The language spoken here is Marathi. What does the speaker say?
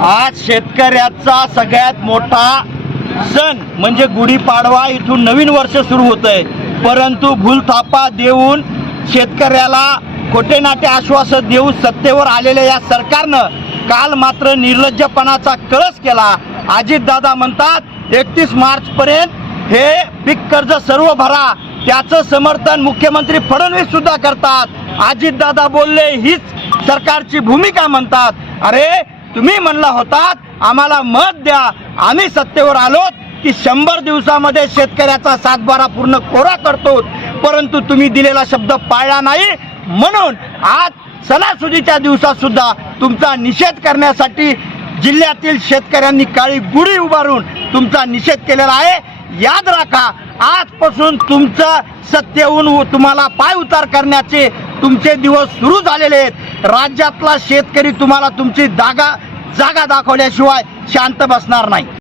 आज शेतकऱ्याचा सगळ्यात मोठा सण म्हणजे गुढीपाडवा, इथून नवीन वर्ष सुरू होतंय. परंतु भूलथापा देऊन शेतकऱ्याला खोटे नाटे आश्वासन देऊन सत्तेवर आलेल्या या सरकारनं काल मात्र निर्लज्जपणाचा कळस केला. अजितदादा म्हणतात 31 मार्च पर्यंत हे पीक कर्ज सर्व भरा, त्याचं समर्थन मुख्यमंत्री फडणवीस सुद्धा करतात. अजितदादा बोलले हीच सरकारची भूमिका म्हणतात. अरे तुम्ही म्हणला होतात आम्हाला मत द्या, आम्ही सत्तेवर आलो की 100 दिवसामध्ये शेतकऱ्याचा 7/12 पूर्ण कोरा करतो, परंतु तुम्ही दिलेला शब्द पाळला नाही. म्हणून आज सणासुदीच्या दिवसात सुद्धा तुमचा निषेध करण्यासाठी जिल्ह्यातील शेतकऱ्यांनी काळी गुढी उभारून तुमचा निषेध केलेला आहे. याद राखा, आजपासून तुमचं सत्तेहून तुम्हाला पाय उतार करण्याचे तुमचे दिवस सुरू झालेले आहेत. राज्यातला शेतकरी तुम्हाला तुमची जागा दाखवल्याशिवाय शांत बसणार नाही.